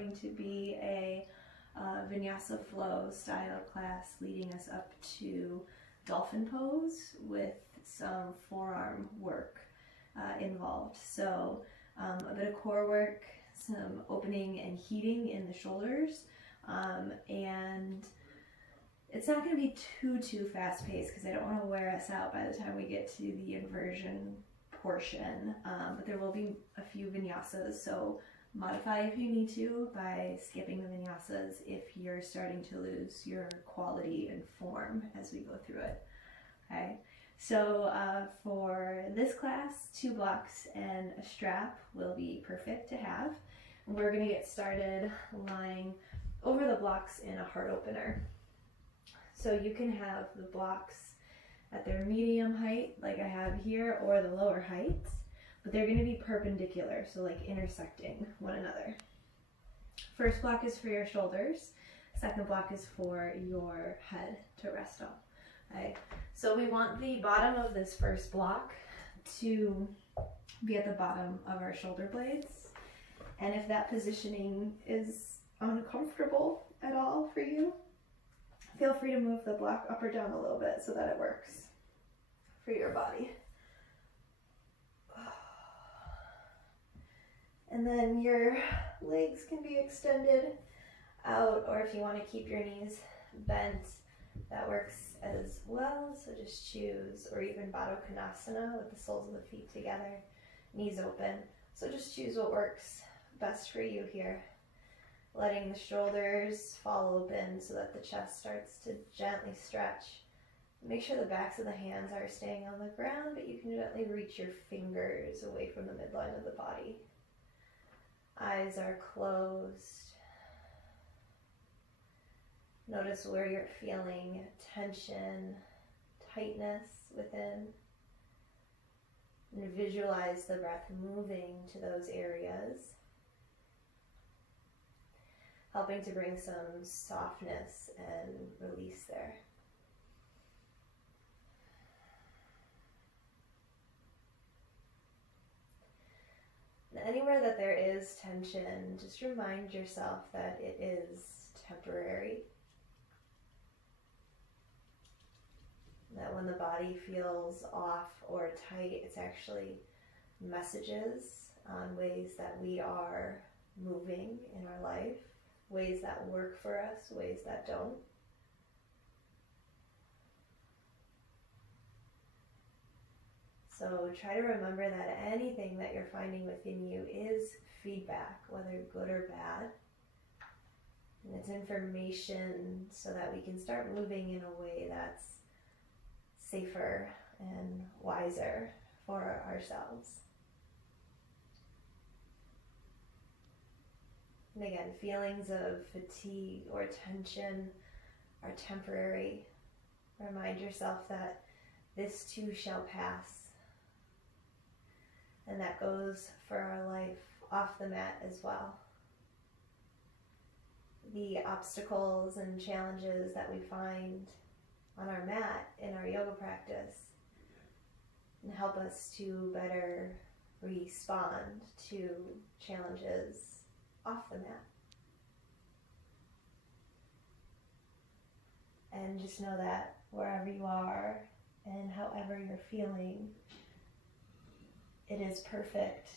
going to be a vinyasa flow style class leading us up to dolphin pose with some forearm work involved. So a bit of core work, some opening and heating in the shoulders, and it's not going to be too fast paced because I don't want to wear us out by the time we get to the inversion portion, but there will be a few vinyasas, so modify if you need to by skipping the vinyasas if you're starting to lose your quality and form as we go through it. Okay, so for this class, 2 blocks and a strap will be perfect to have. We're going to get started lying over the blocks in a heart opener. So you can have the blocks at their medium height like I have here, or the lower height, but they're going to be perpendicular, so like intersecting one another. First block is for your shoulders, second block is for your head to rest on. Okay, so we want the bottom of this first block to be at the bottom of our shoulder blades, and if that positioning is uncomfortable at all for you, feel free to move the block up or down a little bit so that it works for your body. And then your legs can be extended out, or if you want to keep your knees bent, that works as well. So just choose, or even Baddha Konasana with the soles of the feet together, knees open. So just choose what works best for you here. Letting the shoulders fall open so that the chest starts to gently stretch. Make sure the backs of the hands are staying on the ground, but you can gently reach your fingers away from the midline of the body. Eyes are closed. Notice where you're feeling tension, tightness within. And visualize the breath moving to those areas, helping to bring some softness and release there. And anywhere that there is tension, just remind yourself that it is temporary. That when the body feels off or tight, it's actually messages on ways that we are moving in our life, ways that work for us, ways that don't. So try to remember that anything that you're finding within you is feedback, whether good or bad. And it's information so that we can start moving in a way that's safer and wiser for ourselves. And again, feelings of fatigue or tension are temporary. Remind yourself that this too shall pass. And that goes for our life off the mat as well. The obstacles and challenges that we find on our mat in our yoga practice and help us to better respond to challenges off the mat. And just know that wherever you are and however you're feeling, it is perfect.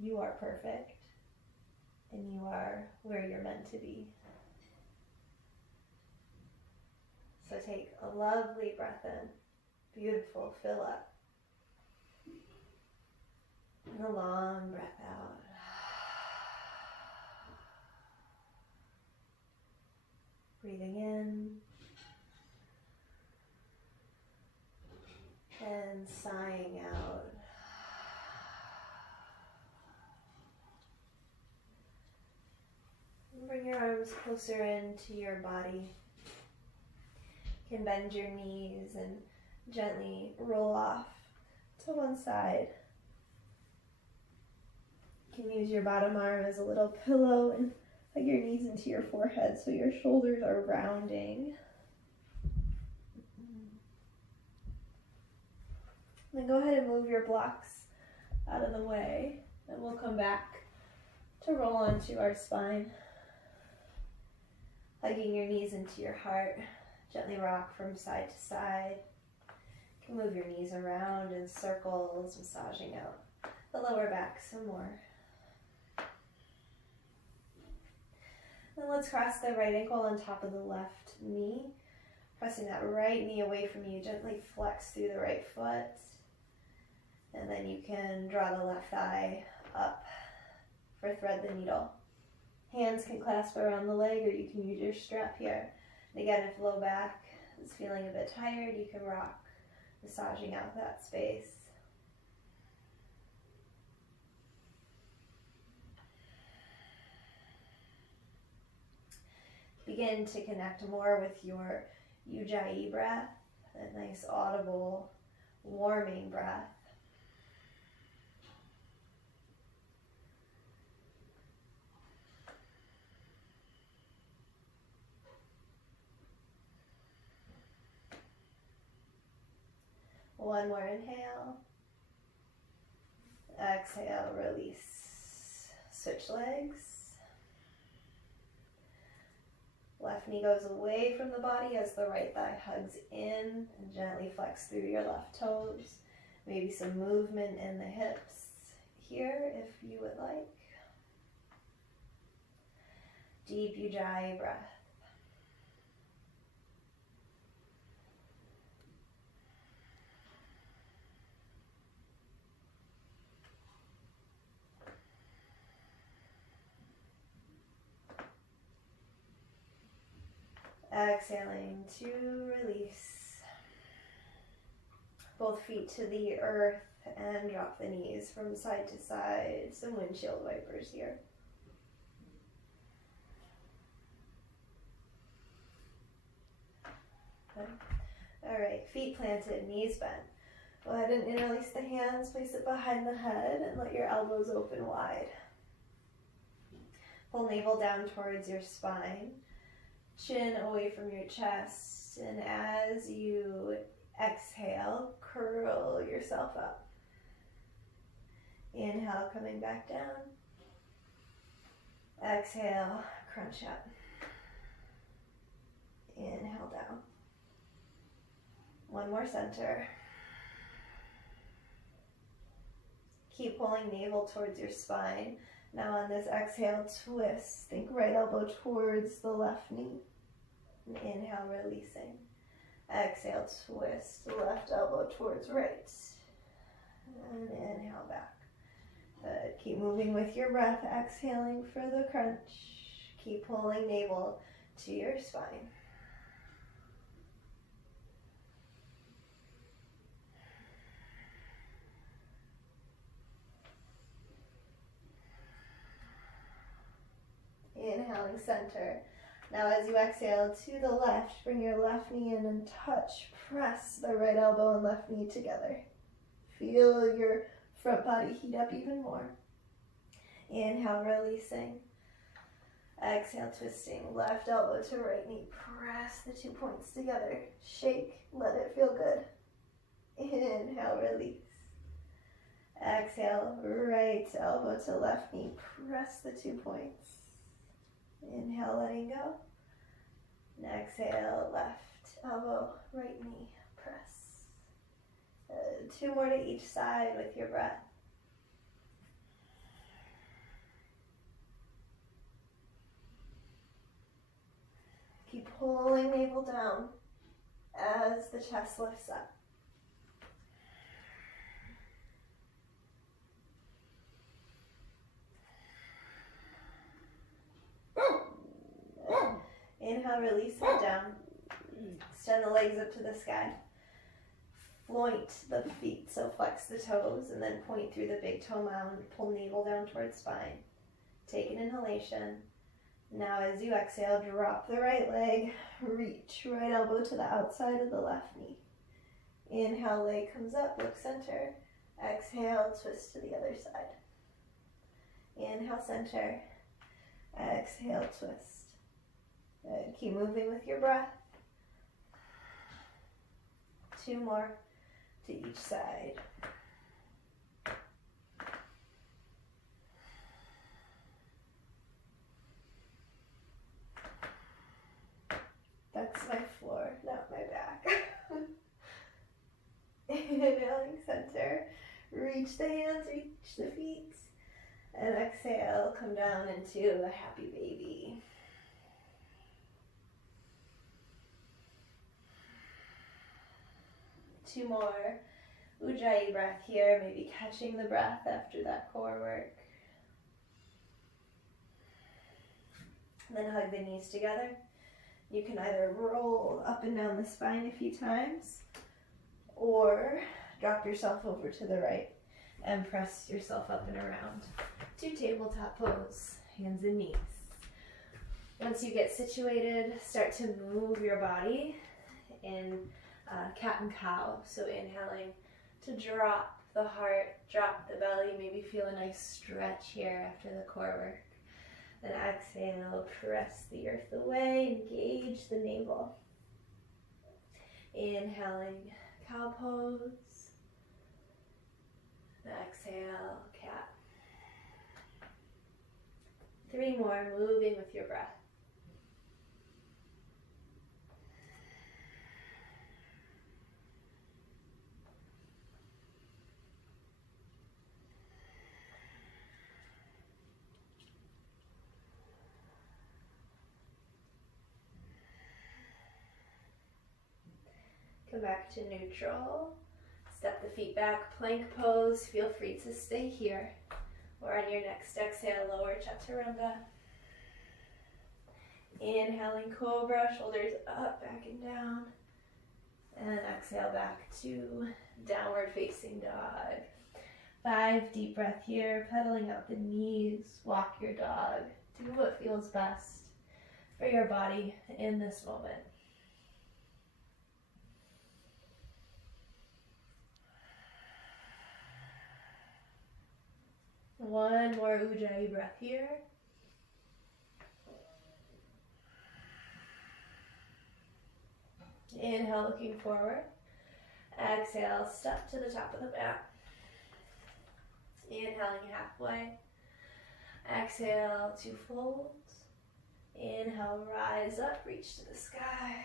You are perfect. And you are where you're meant to be. So take a lovely breath in. Beautiful. Fill up. And a long breath out. Breathing in. And sighing out. Bring your arms closer into your body. You can bend your knees and gently roll off to one side. You can use your bottom arm as a little pillow and hug your knees into your forehead so your shoulders are rounding. Then go ahead and move your blocks out of the way, and we'll come back to roll onto our spine. Hugging your knees into your heart. Gently rock from side to side. You can move your knees around in circles, massaging out the lower back some more. Then let's cross the right ankle on top of the left knee. Pressing that right knee away from you, gently flex through the right foot. And then you can draw the left thigh up for thread the needle. Hands can clasp around the leg, or you can use your strap here. And again, if low back is feeling a bit tired, you can rock, massaging out that space. Begin to connect more with your Ujjayi breath, a nice audible, warming breath. One more inhale. Exhale, release. Switch legs. Left knee goes away from the body as the right thigh hugs in, and gently flex through your left toes. Maybe some movement in the hips here if you would like. Deep Ujjayi breath. Exhaling to release. Both feet to the earth and drop the knees from side to side. Some windshield wipers here. Okay. All right, feet planted, knees bent. Go ahead and interlace the hands, place it behind the head, and let your elbows open wide. Pull navel down towards your spine. Chin away from your chest, and as you exhale, curl yourself up. Inhale, coming back down. Exhale, crunch up. Inhale down. One more center. Keep pulling navel towards your spine. Now on this exhale, twist. Think right elbow towards the left knee. And inhale, releasing. Exhale, twist. Left elbow towards right. And inhale back. Good. Keep moving with your breath. Exhaling for the crunch. Keep pulling navel to your spine. Inhaling, center. Now as you exhale to the left, bring your left knee in and touch, press the right elbow and left knee together. Feel your front body heat up even more. Inhale, releasing. Exhale, twisting. Left elbow to right knee. Press the 2 points together. Shake, let it feel good. Inhale, release. Exhale, right elbow to left knee. Press the 2 points. Inhale, letting go. And exhale, left elbow, right knee, press. 2 more to each side with your breath. Keep pulling navel down as the chest lifts up. Inhale, release, head down. Extend the legs up to the sky. Point the feet, so flex the toes, and then point through the big toe mound. Pull navel down towards spine. Take an inhalation. Now as you exhale, drop the right leg. Reach right elbow to the outside of the left knee. Inhale, leg comes up, look center. Exhale, twist to the other side. Inhale, center. Exhale, twist. Good. Keep moving with your breath. 2 more to each side. Reach the hands, reach the feet. And exhale, come down into a happy baby. Two more. Ujjayi breath here, maybe catching the breath after that core work. And then hug the knees together. You can either roll up and down the spine a few times, or drop yourself over to the right and press yourself up and around to tabletop pose, hands and knees. Once you get situated, start to move your body in cat and cow. So inhaling to drop the heart, drop the belly, maybe feel a nice stretch here after the core work. Then exhale, press the earth away, engage the navel. Inhaling, cow pose. Exhale, cat. 3 more, moving with your breath. Come back to neutral. Step the feet back, plank pose. Feel free to stay here. Or on your next exhale, lower chaturanga. Inhaling cobra, shoulders up, back and down. And exhale back to downward facing dog. 5 deep breath here, pedaling out the knees, walk your dog. Do what feels best for your body in this moment. One more Ujjayi breath here. Inhale, looking forward. Exhale, step to the top of the mat. Inhaling halfway. Exhale to fold. Inhale, rise up, reach to the sky.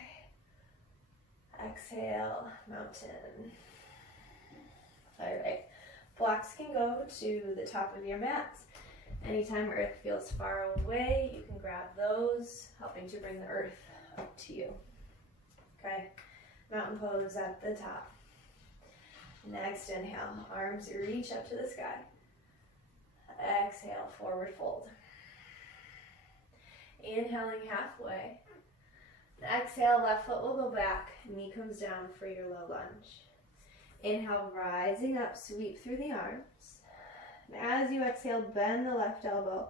Exhale, mountain. All right. Blocks can go to the top of your mat. Anytime earth feels far away, you can grab those, helping to bring the earth up to you. Okay, mountain pose at the top. Next inhale, arms reach up to the sky. Exhale, forward fold. Inhaling halfway. Exhale, left foot will go back, knee comes down for your low lunge. Inhale, rising up, sweep through the arms. And as you exhale, bend the left elbow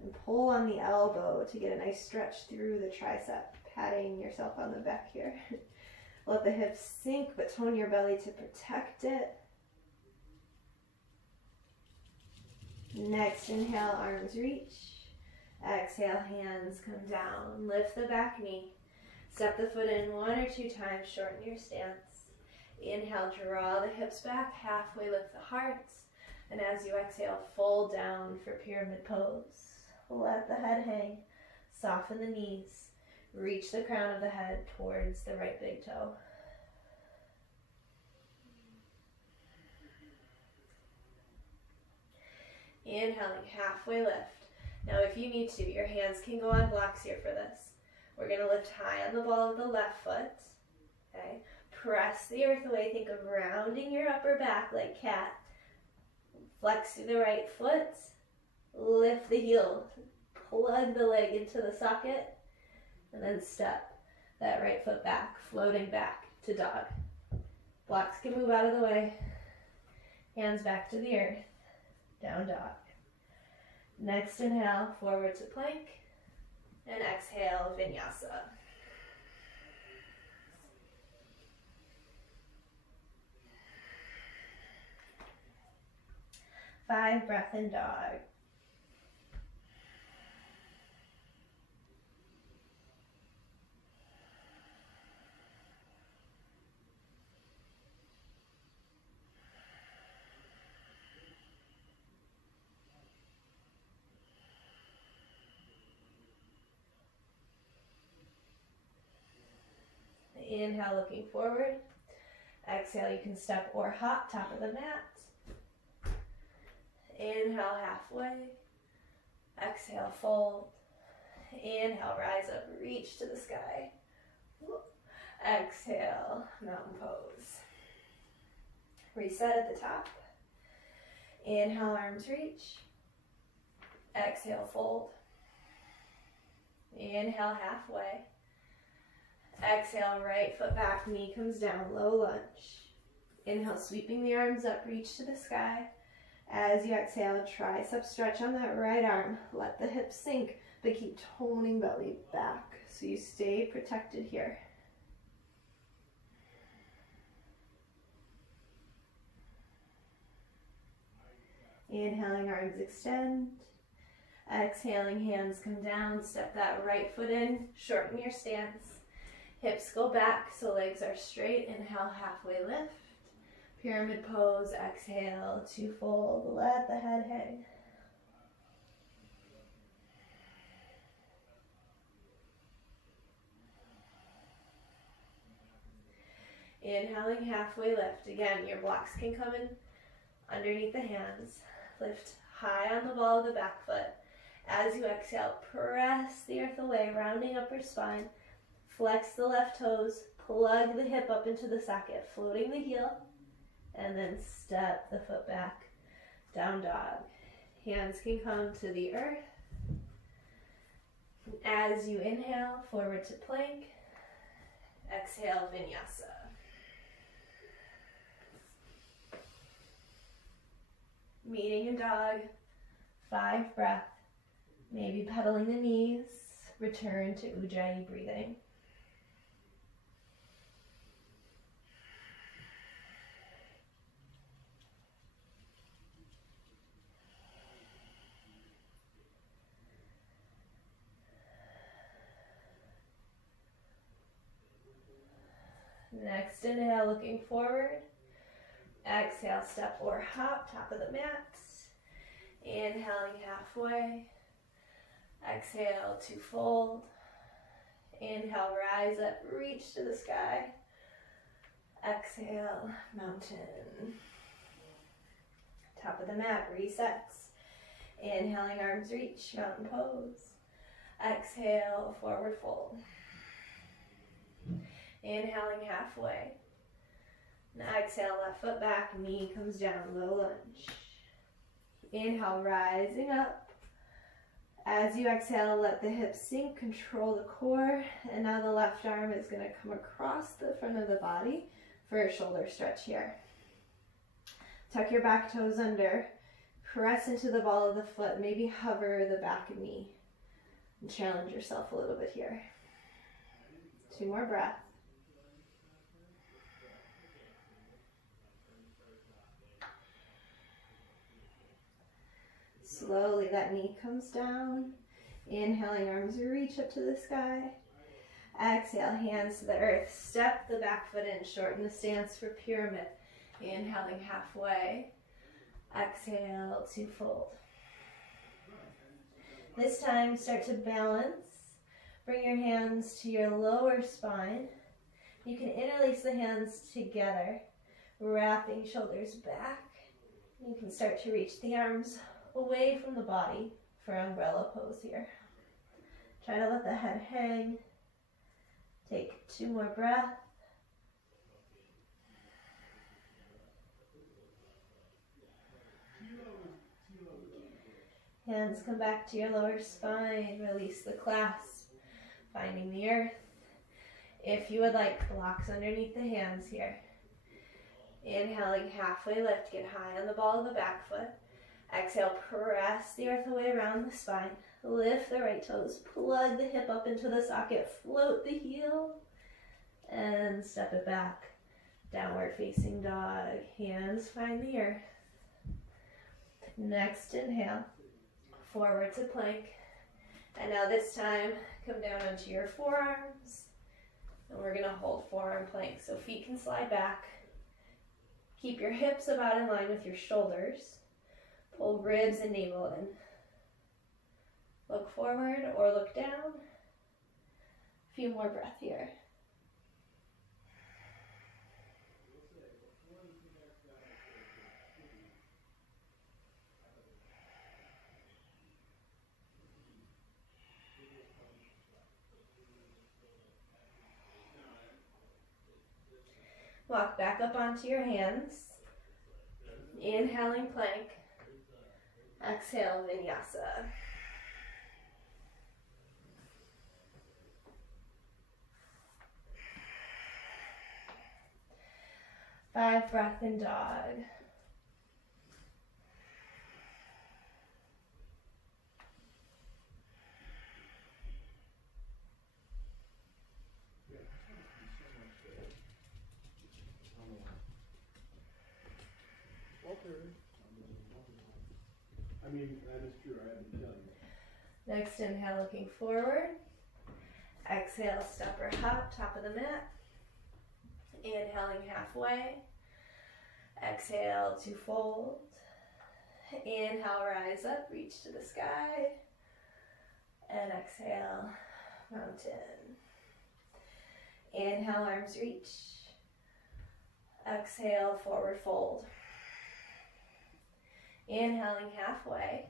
and pull on the elbow to get a nice stretch through the tricep, patting yourself on the back here. Let the hips sink, but tone your belly to protect it. Next, inhale, arms reach. Exhale, hands come down. Lift the back knee. Step the foot in 1 or 2 times, shorten your stance. Inhale, draw the hips back, halfway lift the heart. And as you exhale, fold down for pyramid pose. Let the head hang, soften the knees. Reach the crown of the head towards the right big toe. Inhaling, halfway lift. Now if you need to, your hands can go on blocks here for this. We're going to lift high on the ball of the left foot. Okay. Press the earth away. Think of rounding your upper back like cat. Flex through the right foot. Lift the heel. Plug the leg into the socket. And then step that right foot back, floating back to dog. Blocks can move out of the way. Hands back to the earth. Down dog. Next inhale, forward to plank. And exhale, vinyasa. Five breath in dog. Inhale, looking forward. Exhale, you can step or hop, top of the mat. Inhale, halfway. Exhale, fold. Inhale, rise up, reach to the sky. Exhale, mountain pose. Reset at the top. Inhale, arms reach. Exhale, fold. Inhale, halfway. Exhale, right foot back, knee comes down, low lunge. Inhale, sweeping the arms up, reach to the sky. As you exhale, tricep stretch on that right arm. Let the hips sink, but keep toning belly back so you stay protected here. Inhaling, arms extend. Exhaling, hands come down. Step that right foot in. Shorten your stance. Hips go back so legs are straight. Inhale, halfway lift. Pyramid pose. Exhale to fold. Let the head hang. Inhaling, halfway lift. Again, your blocks can come in underneath the hands. Lift high on the ball of the back foot. As you exhale, press the earth away, rounding upper spine. Flex the left toes, plug the hip up into the socket, floating the heel, and then step the foot back, down dog. Hands can come to the earth. As you inhale, forward to plank. Exhale, vinyasa. Meeting in dog, 5 breath, maybe pedaling the knees, return to Ujjayi breathing. Next inhale, looking forward. Exhale, step or hop, top of the mat. Inhaling halfway. Exhale to fold. Inhale, rise up, reach to the sky. Exhale, mountain. Top of the mat, resets. Inhaling, arms reach, mountain pose. Exhale, forward fold. Inhaling halfway. Now exhale, left foot back, knee comes down, low lunge. Inhale, rising up. As you exhale, let the hips sink, control the core, and now the left arm is going to come across the front of the body for a shoulder stretch here. Tuck your back toes under, press into the ball of the foot, maybe hover the back knee, and challenge yourself a little bit here. 2 more breaths. Slowly that knee comes down. Inhaling, arms reach up to the sky. Exhale, hands to the earth. Step the back foot in, shorten the stance for pyramid. Inhaling halfway. Exhale to fold. This time, start to balance. Bring your hands to your lower spine. You can interlace the hands together, wrapping shoulders back. You can start to reach the arms away from the body for umbrella pose here. Try to let the head hang. Take 2 more breaths. Hands come back to your lower spine. Release the clasp, finding the earth. If you would like, blocks underneath the hands here. Inhaling, halfway lift, get high on the ball of the back foot. Exhale, press the earth away around the spine. Lift the right toes, plug the hip up into the socket, float the heel, and step it back. Downward facing dog. Hands find the earth. Next inhale, forward to plank. And now this time, come down onto your forearms. And we're gonna hold forearm plank. So feet can slide back. Keep your hips about in line with your shoulders. Pull ribs and navel in. Look forward or look down. A few more breaths here. Walk back up onto your hands. Inhaling plank. Exhale, vinyasa. 5 breath in dog. I mean, that is true, I have to tell you. Next inhale, looking forward. Exhale, step or hop, top of the mat. Inhaling halfway. Exhale to fold. Inhale, rise up, reach to the sky. And exhale, mountain. Inhale, arms reach. Exhale, forward fold. Inhaling halfway.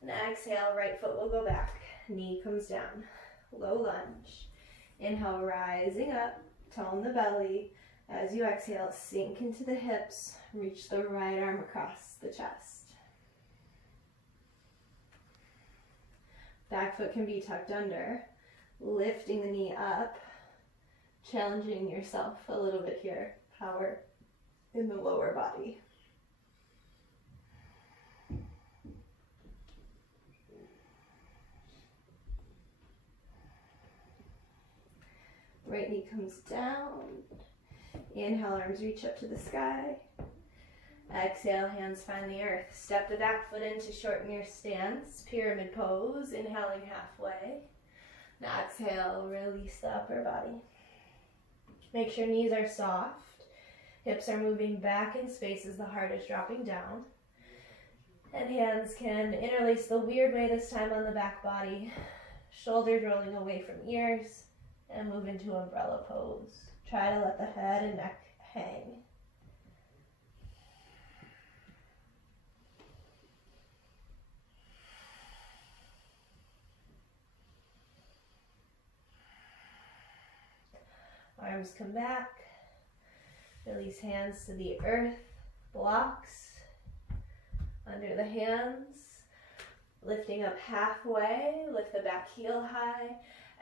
And exhale, right foot will go back. Knee comes down. Low lunge. Inhale, rising up. Tone the belly. As you exhale, sink into the hips. Reach the right arm across the chest. Back foot can be tucked under. Lifting the knee up. Challenging yourself a little bit here. Power in the lower body. Right knee comes down. Inhale, arms reach up to the sky. Exhale, hands find the earth. Step the back foot in to shorten your stance. Pyramid pose, inhaling halfway. Now exhale, release the upper body. Make sure knees are soft. Hips are moving back in space as the heart is dropping down. And hands can interlace the weird way this time on the back body. Shoulders rolling away from ears. And move into umbrella pose. Try to let the head and neck hang. Arms come back. Release hands to the earth. Blocks under the hands. Lifting up halfway. Lift the back heel high.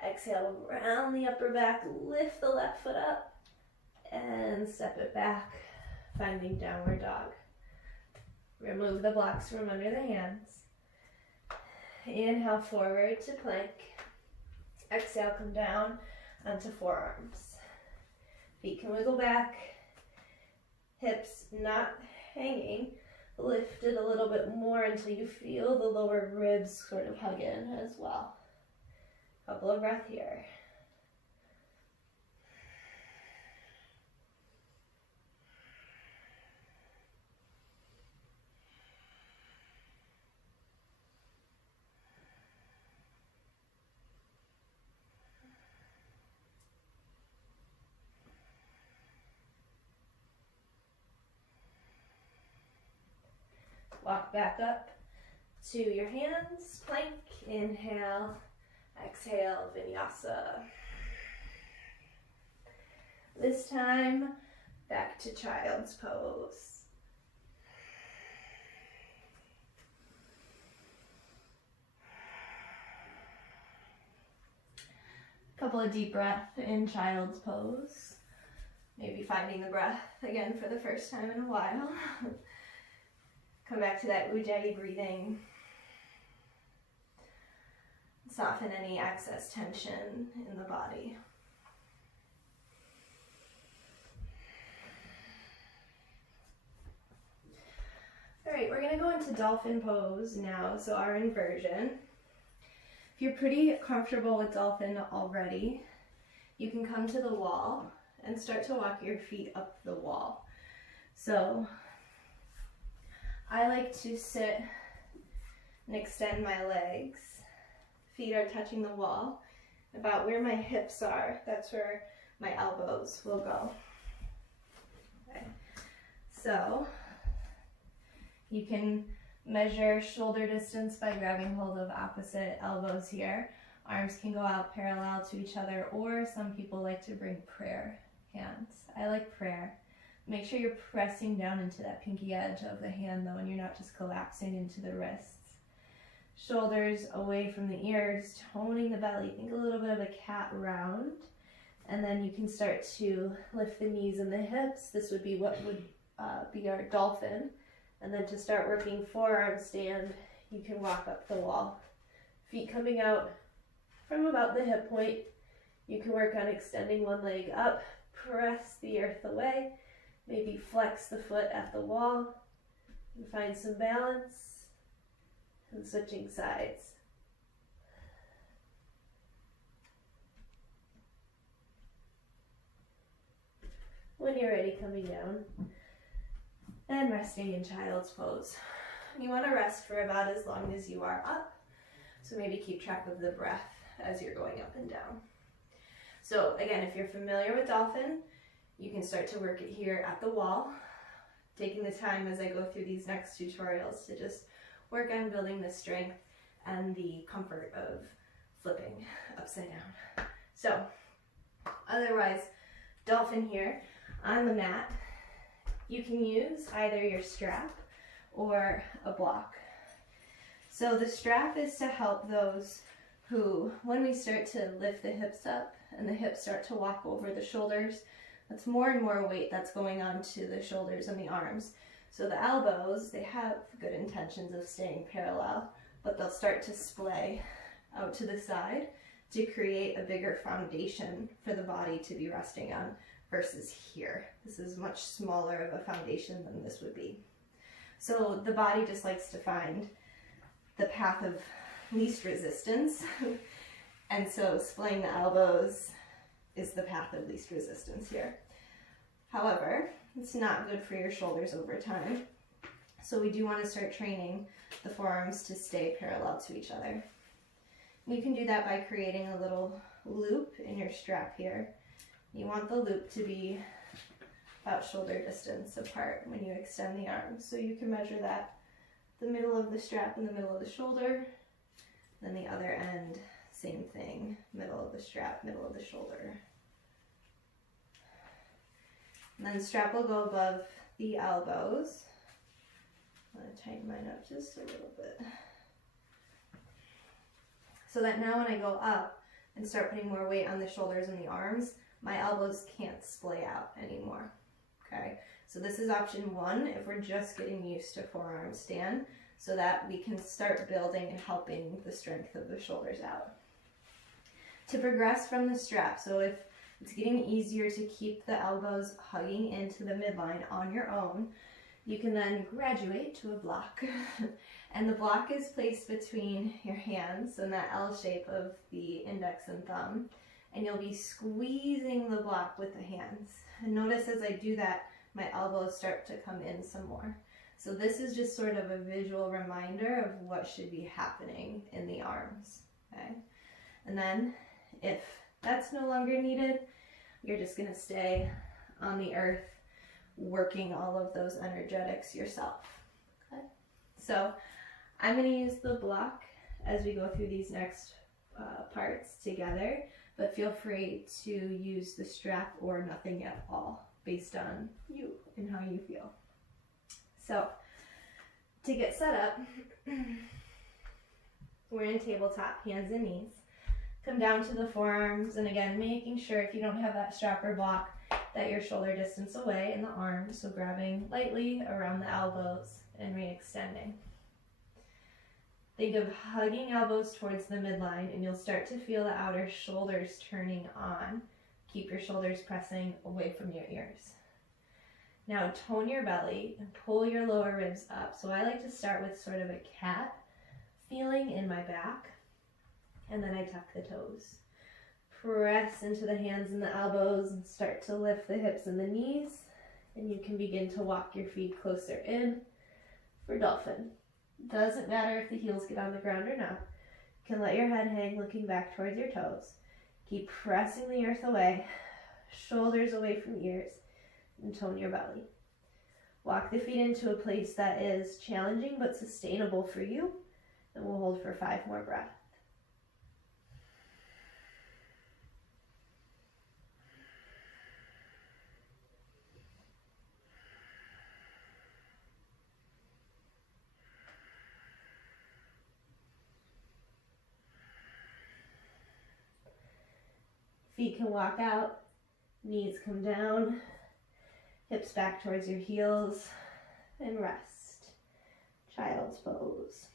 Exhale, round the upper back, lift the left foot up, and step it back, finding downward dog. Remove the blocks from under the hands. Inhale forward to plank. Exhale, come down onto forearms. Feet can wiggle back. Hips not hanging. Lift it a little bit more until you feel the lower ribs sort of hug in as well. Couple of breaths here. Walk back up to your hands, plank, inhale. Exhale, vinyasa. This time, back to child's pose. Couple of deep breaths in child's pose. Maybe finding the breath again for the first time in a while. Come back to that ujjayi breathing. Soften any excess tension in the body. All right, we're gonna go into dolphin pose now, so our inversion. If you're pretty comfortable with dolphin already, you can come to the wall and start to walk your feet up the wall. So I like to sit and extend my legs. Feet are touching the wall. About where my hips are, that's where my elbows will go. Okay. So you can measure shoulder distance by grabbing hold of opposite elbows here. Arms can go out parallel to each other, or some people like to bring prayer hands. I like prayer. Make sure you're pressing down into that pinky edge of the hand though, and you're not just collapsing into the wrists. Shoulders away from the ears, toning the belly. Think a little bit of a cat round. And then you can start to lift the knees and the hips. This would be what would be our dolphin. And then to start working forearm stand, you can walk up the wall. Feet coming out from about the hip point. You can work on extending one leg up, press the earth away, maybe flex the foot at the wall, and find some balance, and switching sides. When you're ready, coming down and resting in child's pose. You want to rest for about as long as you are up, so maybe keep track of the breath as you're going up and down. So again, if you're familiar with dolphin, you can start to work it here at the wall, taking the time as I go through these next tutorials to just work on building the strength and the comfort of flipping upside down. So otherwise, dolphin here on the mat, you can use either your strap or a block. So the strap is to help those who, when we start to lift the hips up and the hips start to walk over the shoulders, that's more and more weight that's going on to the shoulders and the arms. So the elbows, they have good intentions of staying parallel, but they'll start to splay out to the side to create a bigger foundation for the body to be resting on versus here. This is much smaller of a foundation than this would be. So the body just likes to find the path of least resistance. And so splaying the elbows is the path of least resistance here. However, it's not good for your shoulders over time. So we do want to start training the forearms to stay parallel to each other. You can do that by creating a little loop in your strap here. You want the loop to be about shoulder distance apart when you extend the arms. So you can measure that, the middle of the strap in the middle of the shoulder, then the other end, same thing, middle of the strap, middle of the shoulder. And then the strap will go above the elbows. I'm going to tighten mine up just a little bit. So that now when I go up and start putting more weight on the shoulders and the arms, my elbows can't splay out anymore. Okay, so this is option one if we're just getting used to forearm stand, so that we can start building and helping the strength of the shoulders out. To progress from the strap, so if it's getting easier to keep the elbows hugging into the midline on your own, you can then graduate to a block. And the block is placed between your hands in that L shape of the index and thumb, and you'll be squeezing the block with the hands. And notice as I do that, my elbows start to come in some more. So this is just sort of a visual reminder of what should be happening in the arms, okay? And then if that's no longer needed, you're just gonna stay on the earth working all of those energetics yourself, okay? So I'm gonna use the block as we go through these next parts together, but feel free to use the strap or nothing at all based on you and how you feel. So to get set up, we're in tabletop, hands and knees. Come down to the forearms, and again, making sure if you don't have that strap or block that you're shoulder distance away in the arms, so grabbing lightly around the elbows and re-extending. Think of hugging elbows towards the midline, and you'll start to feel the outer shoulders turning on. Keep your shoulders pressing away from your ears. Now tone your belly and pull your lower ribs up. So I like to start with sort of a cat feeling in my back, and then I tuck the toes. Press into the hands and the elbows and start to lift the hips and the knees, and you can begin to walk your feet closer in for dolphin. Doesn't matter if the heels get on the ground or not. You can let your head hang looking back towards your toes. Keep pressing the earth away, shoulders away from ears, and tone your belly. Walk the feet into a place that is challenging but sustainable for you, and we'll hold for 5 more breaths. Feet can walk out, knees come down, hips back towards your heels, and rest. Child's pose.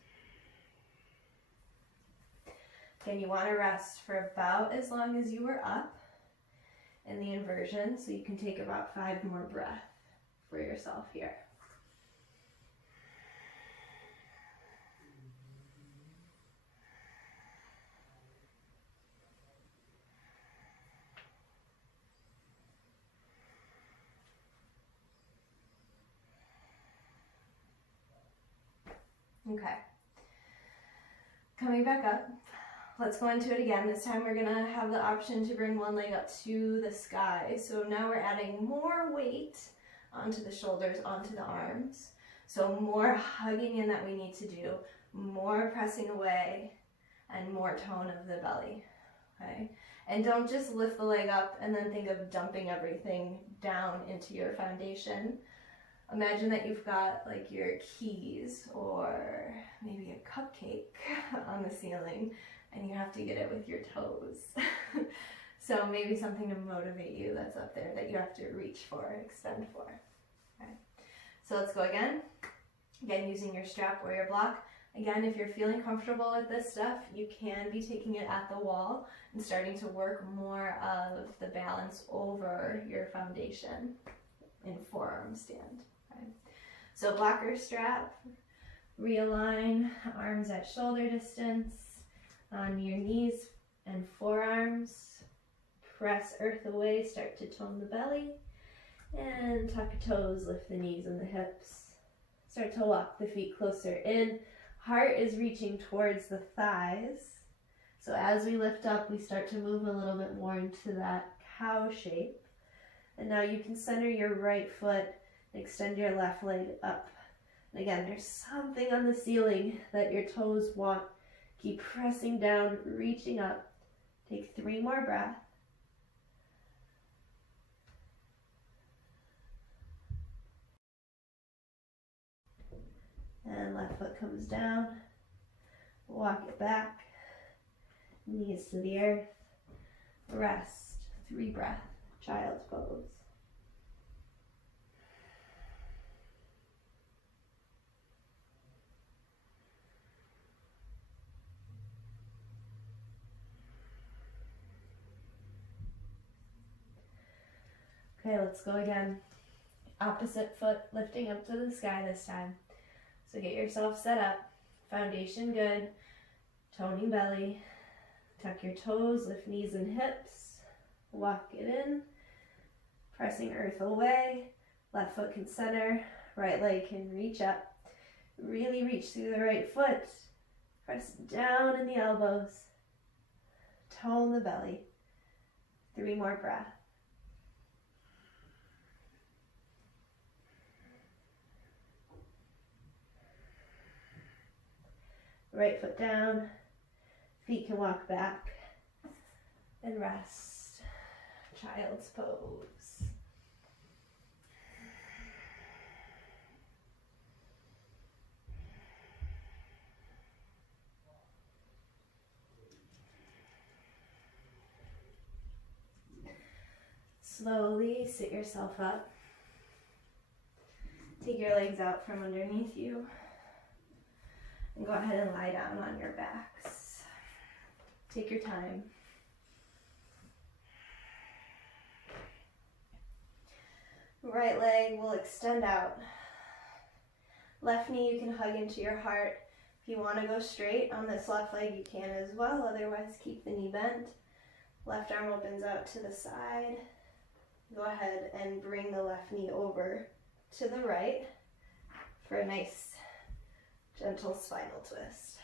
Again, you want to rest for about as long as you were up in the inversion, so you can take about 5 more breaths for yourself here. Okay. Coming back up. Let's go into it again. This time we're gonna have the option to bring one leg up to the sky. So now we're adding more weight onto the shoulders, onto the arms. So more hugging in that we need to do, more pressing away, and more tone of the belly, okay? And don't just lift the leg up and then think of dumping everything down into your foundation. Imagine that you've got like your keys or maybe a cupcake on the ceiling and you have to get it with your toes. So maybe something to motivate you that's up there that you have to reach for, extend for. Okay. So let's go again. Again, using your strap or your block. Again, if you're feeling comfortable with this stuff, you can be taking it at the wall and starting to work more of the balance over your foundation in forearm stand. Okay. So blocker strap, realign, arms at shoulder distance, on your knees and forearms, press earth away, start to tone the belly, and tuck your toes, lift the knees and the hips. Start to walk the feet closer in. Heart is reaching towards the thighs. So as we lift up, we start to move a little bit more into that cow shape. And now you can center your right foot, extend your left leg up. And again, there's something on the ceiling that your toes want. Keep pressing down, reaching up. Take 3 more breaths. And left foot comes down. Walk it back. Knees to the earth. Rest. 3 breaths. Child's pose. Okay, let's go again. Opposite foot lifting up to the sky this time. So get yourself set up. Foundation good. Toning belly. Tuck your toes, lift knees and hips. Walk it in. Pressing earth away. Left foot can center. Right leg can reach up. Really reach through the right foot. Press down in the elbows. Tone the belly. 3 more breaths. Right foot down, feet can walk back, and rest. Child's pose. Slowly sit yourself up. Take your legs out from underneath you. And go ahead and lie down on your backs. Take your time. Right leg will extend out. Left knee you can hug into your heart. If you want to go straight on this left leg, you can as well. Otherwise, keep the knee bent. Left arm opens out to the side. Go ahead and bring the left knee over to the right for a nice gentle spinal twist.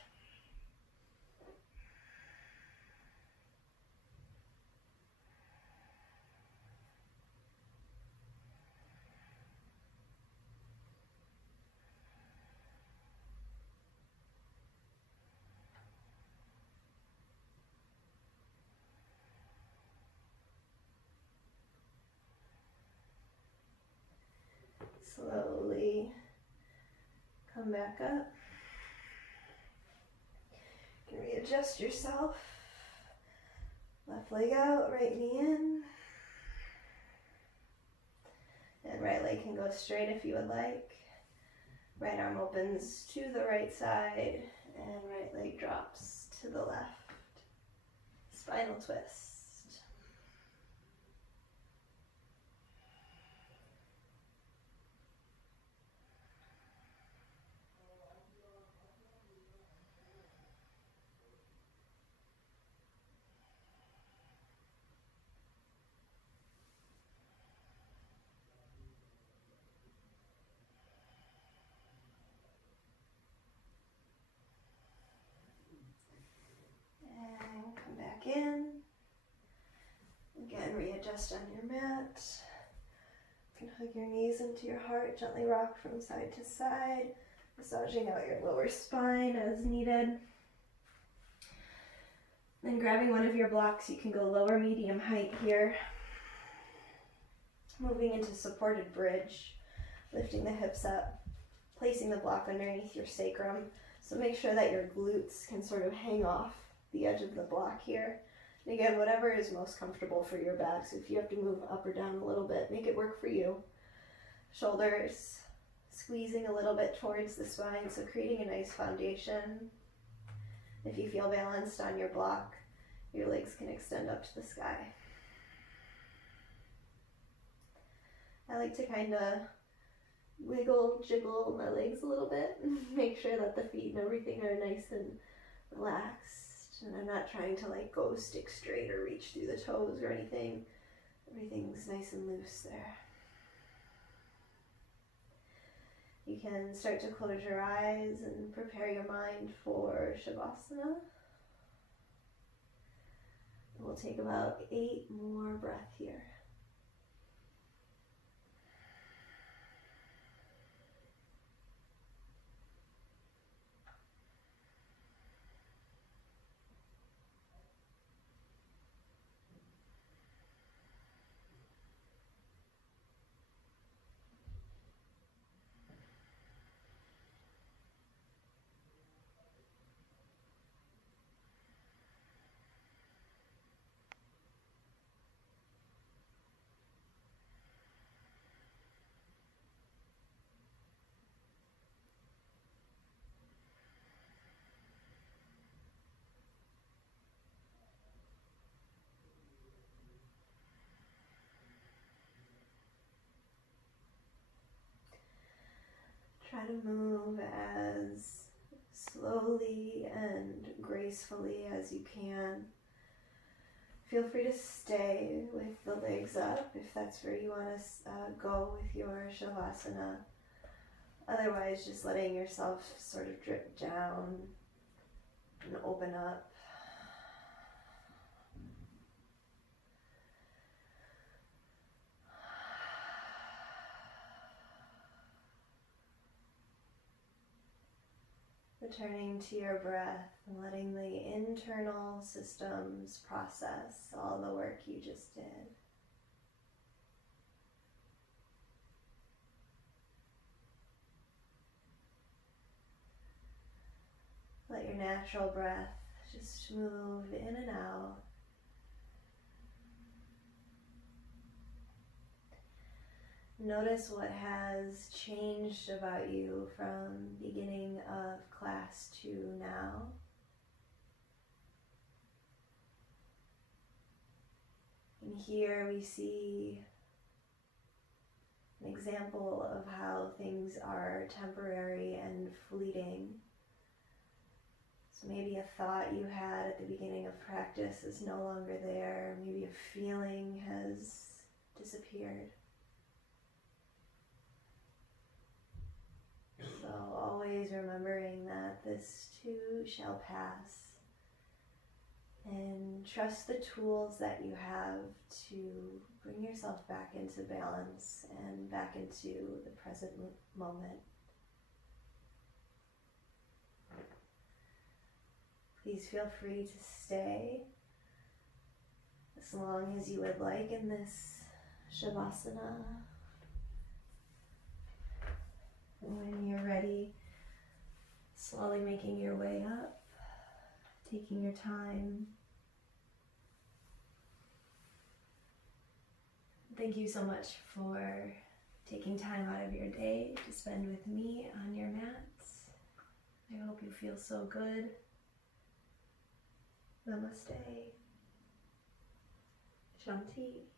Slowly come back up. You can readjust yourself. Left leg out, right knee in. And right leg can go straight if you would like. Right arm opens to the right side and right leg drops to the left. Spinal twist. And come back in. Again, readjust on your mat. You can hug your knees into your heart, gently rock from side to side, massaging out your lower spine as needed. Then grabbing one of your blocks, you can go lower medium height here. Moving into supported bridge, lifting the hips up, placing the block underneath your sacrum. So make sure that your glutes can sort of hang off the edge of the block here. And again, whatever is most comfortable for your back. So if you have to move up or down a little bit, make it work for you. Shoulders squeezing a little bit towards the spine, so creating a nice foundation. If you feel balanced on your block, your legs can extend up to the sky. I like to kind of wiggle, jiggle my legs a little bit, make sure that the feet and everything are nice and relaxed. And I'm not trying to like go stick straight or reach through the toes or anything. Everything's nice and loose there. You can start to close your eyes and prepare your mind for Shavasana. We'll take about 8 more breaths here. Try to move as slowly and gracefully as you can. Feel free to stay with the legs up if that's where you want to go with your Shavasana. Otherwise, just letting yourself sort of drip down and open up. Returning to your breath and letting the internal systems process all the work you just did. Let your natural breath just move in and out. Notice what has changed about you from beginning of class to now. And here we see an example of how things are temporary and fleeting. So maybe a thought you had at the beginning of practice is no longer there. Maybe a feeling has disappeared. So always remembering that this too shall pass, and trust the tools that you have to bring yourself back into balance and back into the present moment. Please feel free to stay as long as you would like in this Shavasana. When you're ready, slowly making your way up, taking your time. thank you so much for taking time out of your day to spend with me on your mats. I hope you feel so good. Namaste. Shanti.